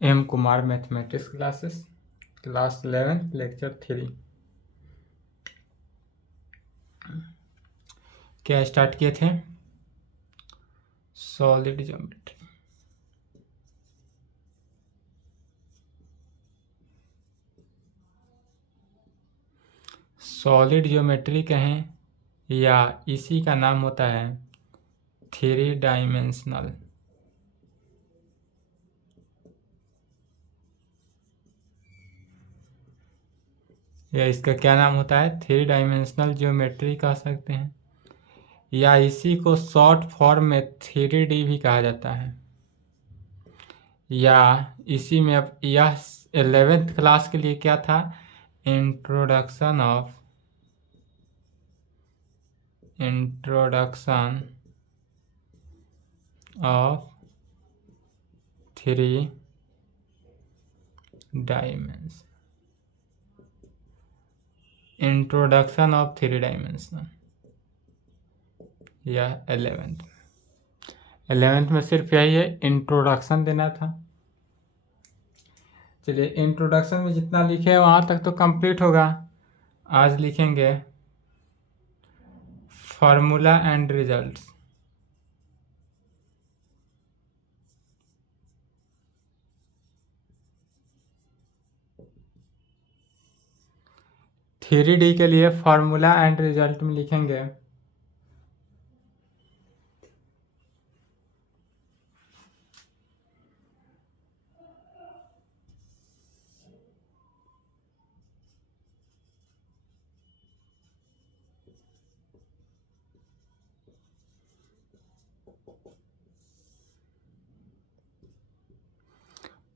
M Kumar mathematics classes, class 11 lecture 3। क्या start किए थे? Solid geometry. सॉलिड ज्योमेट्री कहें या इसी का नाम होता है 3 डायमेंशनल। या इसका क्या नाम होता है? 3 डायमेंशनल ज्योमेट्री कह सकते हैं, या इसी को शॉर्ट फॉर्म में 3D भी कहा जाता है। या इसी में अब यह 11th क्लास के लिए क्या था? Introduction of 3 dimension. Introduction of 3 dimension, यह 11th में सिर्फ यही है, इंट्रोडक्शन देना था। चलिए, इंट्रोडक्शन में जितना लिखे वहाँ तक तो कंप्लीट होगा। आज लिखेंगे formula and results. Three D के लिए फार्मूला एंड रिजल्ट में लिखेंगे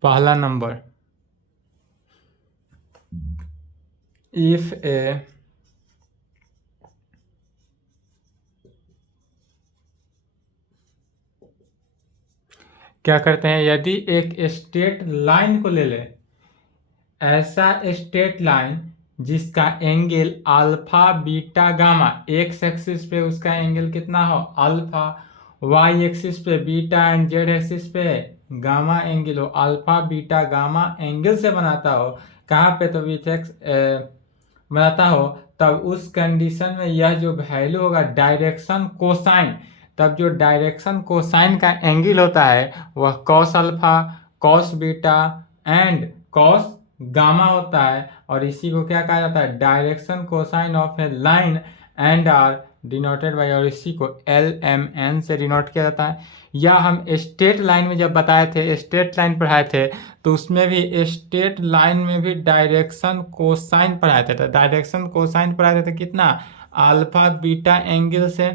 पहला नंबर, इफ ए क्या करते हैं, यदि एक स्ट्रेट लाइन को ले ले, ऐसा स्ट्रेट लाइन जिसका angle alpha beta gamma, x axis पे उसका एंगल कितना हो अल्फा, वाई एक्सिस पे बीटा एंड जेड एक्सिस पे गामा एंगल हो, अल्फा बीटा गामा एंगल से बनाता हो, कहाँ पे? तो विथ एक्स बनाता हो, तब उस कंडीशन में यह जो वैल्यू होगा डायरेक्शन कोसाइन, तब जो डायरेक्शन कोसाइन का एंगल होता है वह cos alpha, cos beta and cos gamma होता है। और इसी को क्या कहा जाता है? Direction cosine of a line and are denoted by, और इसी को LMN से डिनोट किया जाता है। या हम स्ट्रेट लाइन में जब बताए थे, स्ट्रेट लाइन पढ़ाए थे, तो उसमें भी स्ट्रेट लाइन में भी डायरेक्शन कोसाइन पढ़ाए थे। तो डायरेक्शन कोसाइन पढ़ाए थे कितना? अल्फा बीटा एंगल से।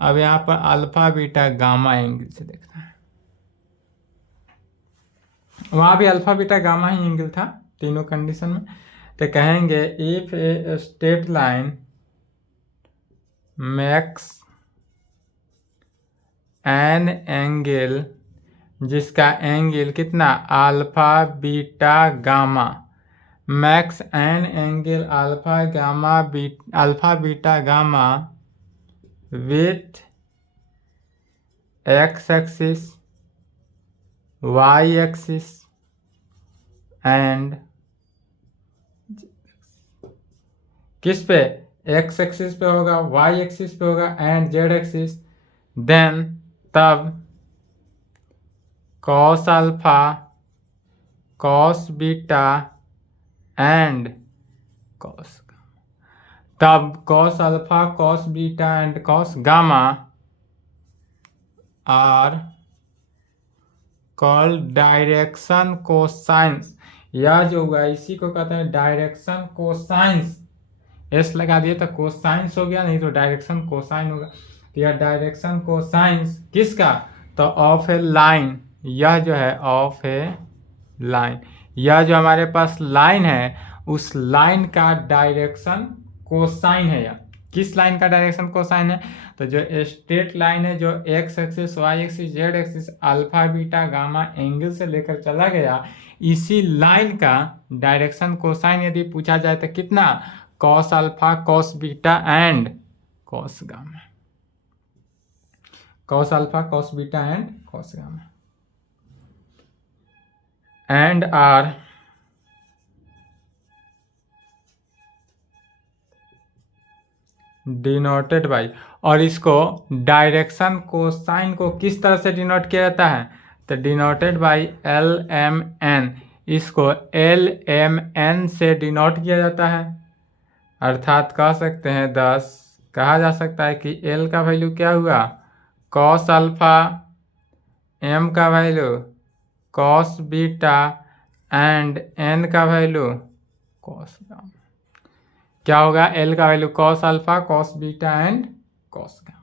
अब यहाँ पर अल्फा बीटा गामा एंगल से देखना है। वहाँ भी अल्फा बीटा गामा ही एंगल था तीनों कंडीशन में। तो कहेंगे if a straight line makes an angle जिसका एंगल कितना alpha beta gamma, makes an angle alpha beta gamma with x axis, y axis and किस पे? एक्स एक्सिस पे होगा, वाई एक्सिस पे होगा एंड जेड एक्सिस। देन तब cos alpha, cos beta and cos, तब cos alpha, cos beta and cos gamma are called direction cosines. यह जो होगा इसी को कहते हैं डायरेक्शन कोसाइंस। एस लगा दिए तो कोसाइंस हो गया, नहीं तो डायरेक्शन कोसाइन होगा। तो यह डायरेक्शन कोसाइंस किसका? तो ऑफ ए लाइन, यह जो है ऑफ ए लाइन, यह जो हमारे पास लाइन है उस लाइन का डायरेक्शन कोसाइन है। यह किस लाइन का डायरेक्शन कोसाइन है? तो जो स्ट्रेट लाइन है, जो x axis, y axis, z axis, alpha beta gamma angle से लेकर चला गया, इसी लाइन का डायरेक्शन कोसाइन यदि पूछा जाए तो कितना? Cos alpha, cos beta and cos gamma, cos alpha, cos beta and cos gamma. And are denoted by, और इसको डायरेक्शन कोसाइन को किस तरह से डिनोट किया जाता है, तो डिनोटेड बाई LMN, इसको LMN से डिनोट किया जाता है। अर्थात कह सकते हैं 10 कहा जा सकता है कि L का वैल्यू क्या हुआ कॉस अल्फा, M का value cos beta and N का वैल्यू कॉस गामा। क्या होगा, L का value cos alpha, cos beta and cos gamma.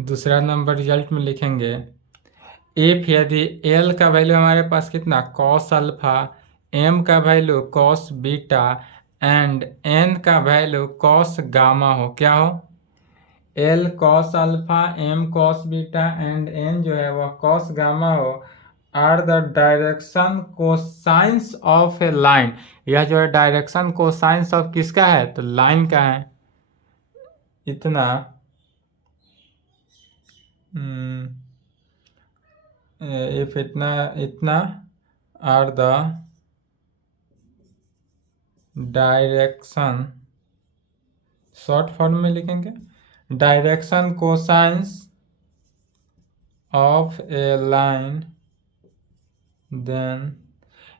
दूसरा नंबर रिजल्ट में लिखेंगे इफ यदि L का वैल्यू हमारे पास कितना कॉस अल्फा, M का value cos beta and N का वैल्यू कॉस गामा हो। क्या हो, L cos alpha, M cos beta and N जो है वह कॉस गामा हो, are the direction cosines of a line. यह जो है डायरेक्शन कोसाइंस ऑफ किसका है, तो लाइन का है। इतना इफ इतना are the direction, short form में लिखेंगे direction cosines of a line, then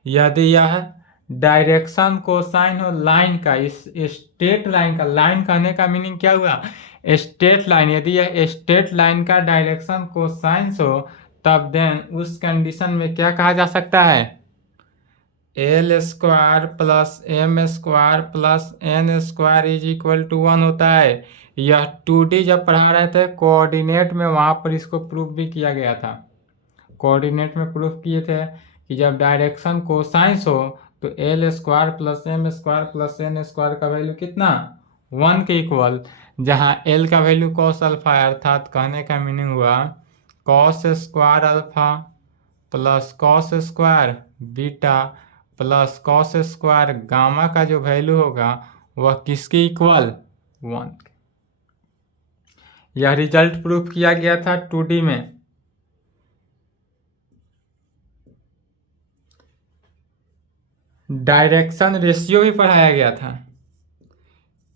यदि यह डायरेक्शन कोसाइन हो लाइन का, इस स्ट्रेट लाइन का, लाइन कहने का मीनिंग क्या हुआ स्ट्रेट लाइन, यदि यह स्ट्रेट लाइन का डायरेक्शन कोसाइंस हो तब देन उस कंडीशन में क्या कहा जा सकता है, L square plus M square plus N square is equal to 1 होता है। यह 2D जब पढ़ा रहे थे कोऑर्डिनेट में, वहाँ पर इसको प्रूफ भी किया गया था। कोऑर्डिनेट में प्रूफ किए थे कि जब डायरेक्शन कोसाइंस हो तो L square plus M square plus N square का वैल्यू कितना 1 के इक्वल, जहाँ L का वैल्यू कॉस अल्फा है, अर्थात कहने का मीनिंग हुआ cos square alpha plus cos square beta plus cos square gamma का जो वैल्यू होगा वह किसके इक्वल 1। यह रिजल्ट प्रूफ किया गया था 2D में। डायरेक्शन रेशियो भी पढ़ाया गया था।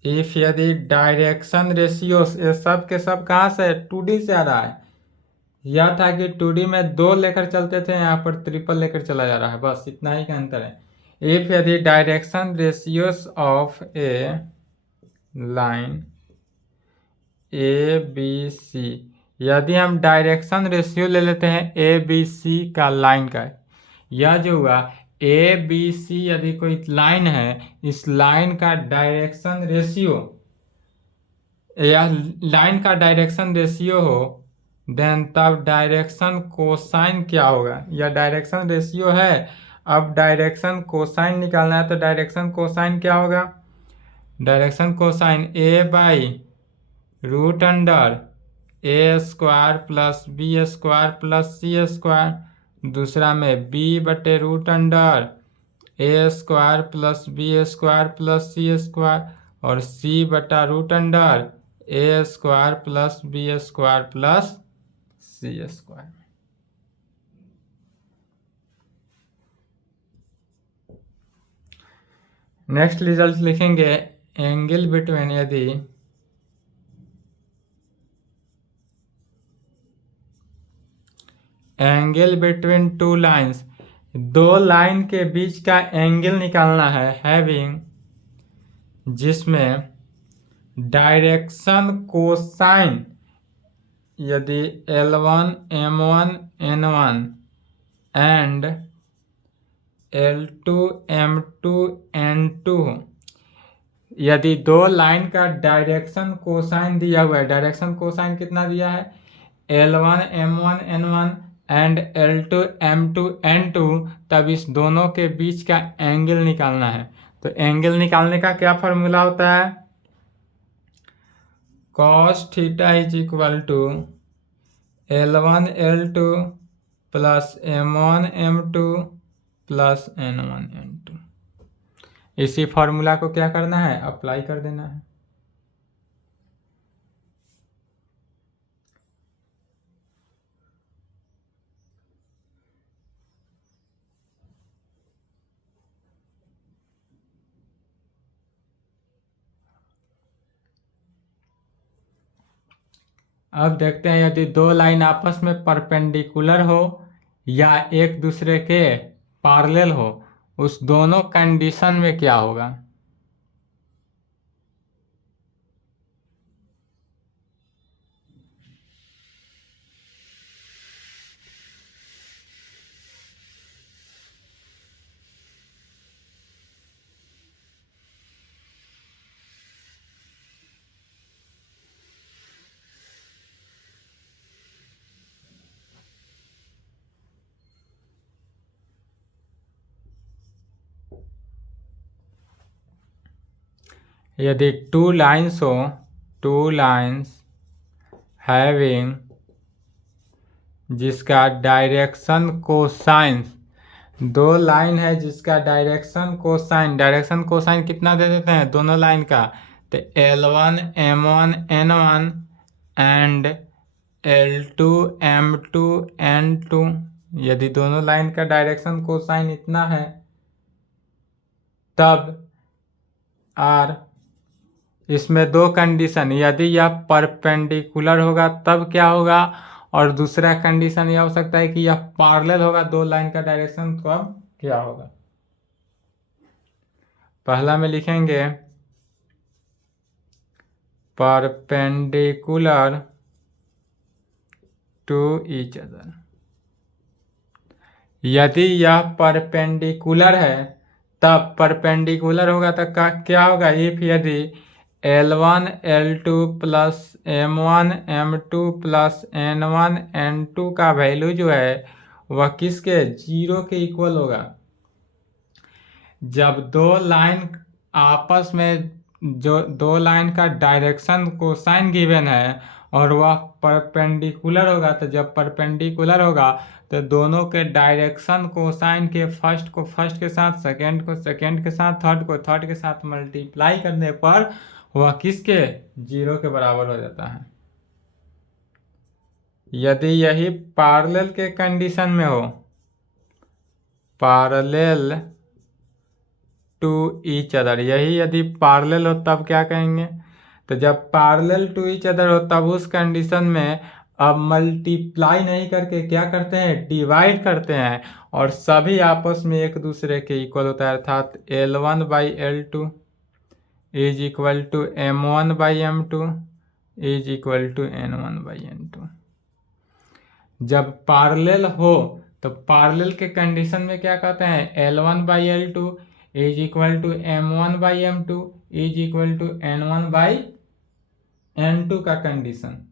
इफ यदि डायरेक्शन रेशियो, ये सब के सब कहाँ से 2D से आ रहा है। यह था कि 2D में 2 लेकर चलते थे, यहाँ पर ट्रिपल लेकर चला जा रहा है, बस इतना ही का अंतर है। इफ यदि direction ratios of a line ABC, यदि हम डायरेक्शन रेशियो ले लेते हैं ABC का लाइन का, यह जो हुआ ABC यदि कोई लाइन है, इस लाइन का डायरेक्शन रेशियो या लाइन का डायरेक्शन रेशियो हो, देन तब डायरेक्शन कोसाइन क्या होगा। यह डायरेक्शन रेशियो है, अब डायरेक्शन कोसाइन निकालना है, तो डायरेक्शन कोसाइन क्या होगा, direction cosine A by root under A square plus B square plus C square, दूसरा में B बटे root under A square plus B square plus C square, और C बटा root under A square plus B square plus C square. Next result लिखेंगे angle between, यदि angle between 2 lines, 2 line के बीच का एंगल निकालना है, हैविंग जिसमें डायरेक्शन कोसाइन यदि L1 M1 N1 and L2 M2 N2 यदि दो लाइन का डायरेक्शन कोसाइन दिया हुआ है, डायरेक्शन कोसाइन कितना दिया है L1 M1 N1 and L2 M2 N2, तब इस दोनों के बीच का एंगल निकालना है। तो एंगल निकालने का क्या फॉर्मूला होता है, cos theta is equal to L1 L2 plus M1 M2 plus N1 N2। इसी फॉर्मूला को क्या करना है, अप्लाई कर देना है। अब देखते हैं यदि दो लाइन आपस में परपेंडिकुलर हो या एक दूसरे के पैरेलल हो, उस दोनों कंडीशन में क्या होगा। यदि टू लाइन्स हो, टू लाइन्स हैविंग जिसका डायरेक्शन कोसाइंस, दो लाइन है जिसका डायरेक्शन कोसाइन कितना दे देते हैं दोनों लाइन का, तो L1 M1 N1 and L2 M2 N2। यदि दोनों लाइन का डायरेक्शन कोसाइन इतना है तब आर, इसमें दो कंडीशन, यदि यह परपेंडिकुलर होगा तब क्या होगा, और दूसरा कंडीशन यह हो सकता है कि यह पैरेलल होगा दो लाइन का डायरेक्शन, तो अब क्या होगा। पहला में लिखेंगे परपेंडिकुलर टू ईच अदर। यदि यह परपेंडिकुलर है तब परपेंडिकुलर होगा तो क्या होगा, इफ यदि L1 L2 plus M1 M2 plus N1 N2 का वैल्यू जो है वह किसके, जीरो के इक्वल होगा। जब दो लाइन आपस में, जो दो लाइन का डायरेक्शन कोसाइन गिवन है और वह परपेंडिकुलर होगा, तो जब परपेंडिकुलर होगा तो दोनों के डायरेक्शन कोसाइन के फर्स्ट को फर्स्ट के साथ, सेकंड को सेकंड के साथ, थर्ड को थर्ड के साथ मल्टीप्लाई करने पर वह किसके, जीरो के बराबर हो जाता है। यदि यही पैरेलल के कंडीशन में हो, पैरेलल टू ईच अदर, यही यदि पैरेलल हो तब क्या कहेंगे, तो जब पैरेलल टू ईच अदर हो तब उस कंडीशन में अब मल्टीप्लाई नहीं करके क्या करते हैं, डिवाइड करते हैं, और सभी आपस में एक दूसरे के इक्वल होता है, अर्थात L1 by L2 is equal to M1 by M2 is equal to N1 by N2। जब पैरेलल हो तो पैरेलल के कंडीशन में क्या कहते हैं, L1 by L2 is equal to M1 by M2 is equal to N1 by N2 का condition.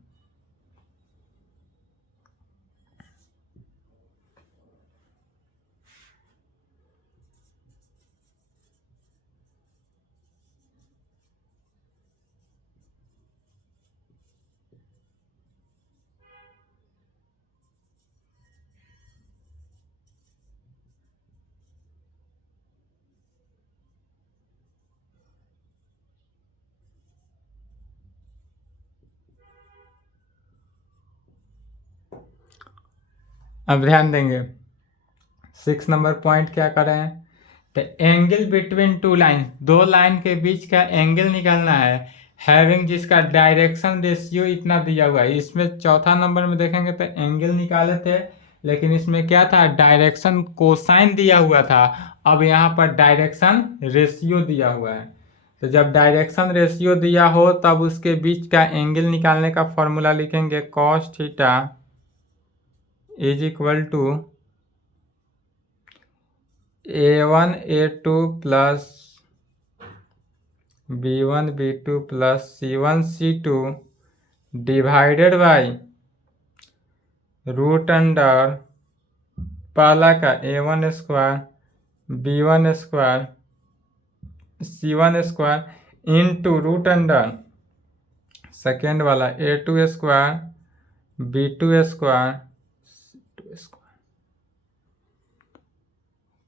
अब ध्यान देंगे 6 नंबर पॉइंट क्या कर रहे हैं, तो एंगल बिटवीन टू लाइन, दो लाइन के बीच का एंगल निकालना है, हैविंग जिसका डायरेक्शन रेशियो इतना दिया हुआ है। इसमें चौथा नंबर में देखेंगे तो एंगल निकाले थे, लेकिन इसमें क्या था, डायरेक्शन कोसाइन दिया हुआ था, अब यहाँ पर डायरेक्शन रेशियो दिया हुआ है। तो जब डायरेक्शन रेशियो दिया हो तब उसके बीच का एंगल निकालने का फॉर्मूला लिखेंगे cos theta is equal to A1 A2 plus B1 B2 plus C1 C2 divided by root under पहला का A1 square B1 square C1 square into root under second वाला A2 square B2 square C2 square.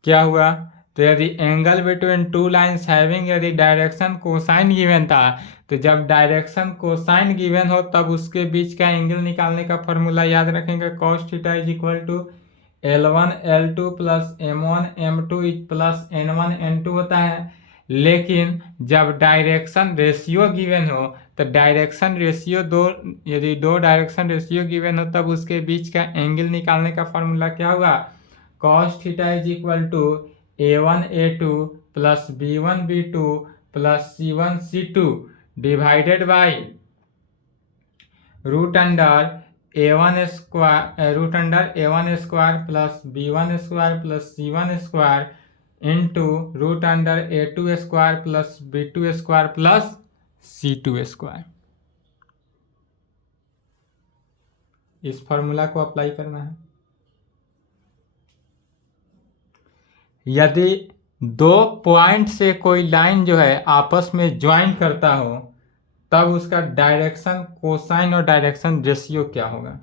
क्या हुआ? तो यदि angle between two lines having यदि direction cosine given था, तो जब डायरेक्शन कोसाइन गिवन हो तब उसके बीच का एंगल निकालने का फॉर्मूला याद रखेंगे cos theta is equal to L1 L2 plus M1 M2 plus N1 N2 होता है। लेकिन जब डायरेक्शन रेशियो गिवन हो तो डायरेक्शन रेशियो यदि दो डायरेक्शन रेशियो गिवन हो तब उसके बीच का एंगल निकालने का फॉर्मूला क्या होगा? cos theta is equal to A1 A2 plus B1 B2 plus C1 C2 divided by root under A1 square plus B1 square plus C1 square into root under A2 square plus B2 square plus C2 square. इस formula को apply करना है। यदि दो point से कोई line जो है आपस में ज्वाइन करता हो तब उसका डायरेक्शन कोसाइन और डायरेक्शन रेशियो क्या होगा?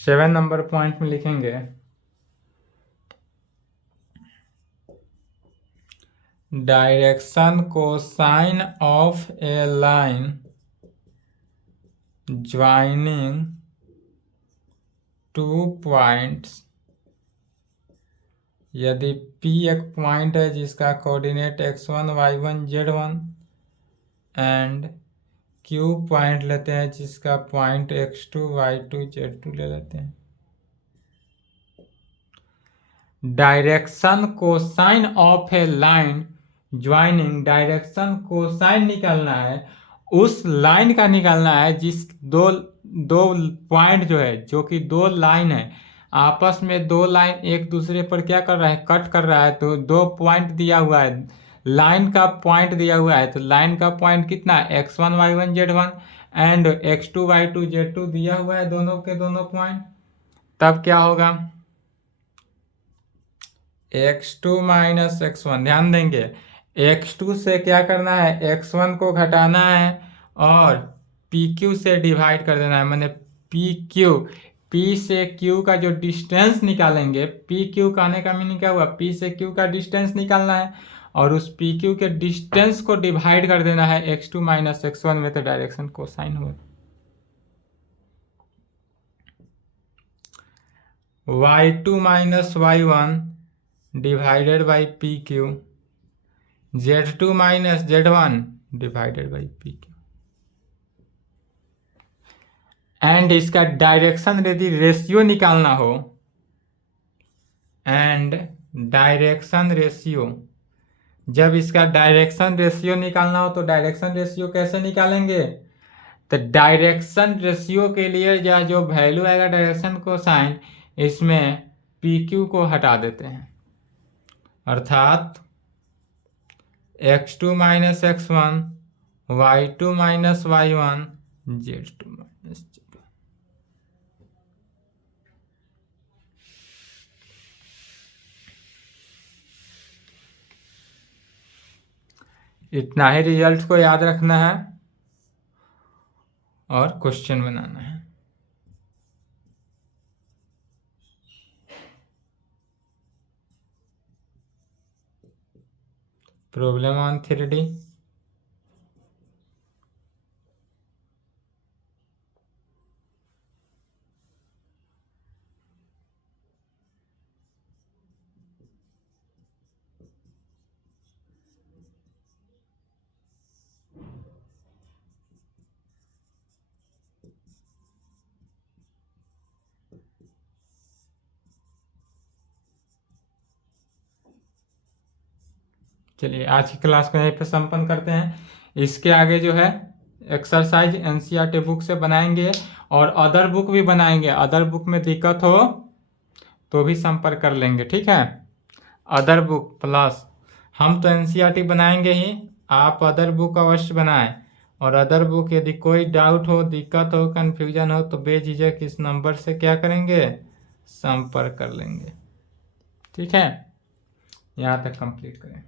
सेवन नंबर पॉइंट में लिखेंगे direction cosine of a line joining two points. यदि P एक पॉइंट है जिसका coordinate x1 y1 z1 and Q point लेते हैं जिसका पॉइंट x2 y2 z2 ले लेते हैं। Direction cosine of a line joining, direction cosine निकालना है, उस लाइन का निकालना है जिस दो पॉइंट जो है, जो कि दो लाइन है आपस में, दो लाइन एक दूसरे पर क्या कर रहा है? कट कर रहा है। तो दो पॉइंट दिया हुआ है, लाइन का पॉइंट दिया हुआ है, तो लाइन का पॉइंट कितना? x1 y1 z1 and x2 y2 z2 दिया हुआ है, दोनों के दोनों पॉइंट। तब क्या होगा? x2 माइनस x1, ध्यान देंगे x2 से क्या करना है? x1 को घटाना है और PQ से डिवाइड कर देना है, मैंने PQ, P से Q का जो डिस्टेंस निकालेंगे, PQ कहने का मीनिंग क्या हुआ? P से Q का डिस्टेंस निकालना है और उस PQ के डिस्टेंस को डिवाइड कर देना है x2 माइनस x1 में, तो डायरेक्शन कोसाइन हुआ। y2 minus y1 divided by PQ, Z2 minus Z1 divided by PQ। And इसका डायरेक्शन यदि रेशियो निकालना हो, एंड डायरेक्शन रेशियो, जब इसका डायरेक्शन रेशियो निकालना हो तो डायरेक्शन रेशियो कैसे निकालेंगे? तो डायरेक्शन रेशियो के लिए जो वैल्यू आएगा डायरेक्शन कोसाइन, इसमें PQ को हटा देते हैं, अर्थात x2 minus x1 y2 minus y1 z2 minus z1। इतना ही रिजल्ट को याद रखना है और क्वेश्चन बनाना है। Problem on 3D। चलिए आज की क्लास को यहीं पर संपन्न करते हैं। इसके आगे जो है एक्सरसाइज एनसीईआरटी बुक से बनाएंगे और अदर बुक भी बनाएंगे। अदर बुक में दिक्कत हो तो भी संपर्क कर लेंगे, ठीक है। अदर बुक प्लस हम तो एनसीईआरटी बनाएंगे ही, आप अदर बुक अवश्य बनाएं। और अदर बुक यदि कोई डाउट हो, दिक्कत हो, कन्फ्यूजन हो तो बेझिझक इस नंबर से क्या करेंगे, संपर्क कर लेंगे, ठीक है। यहाँ तक कंप्लीट करें।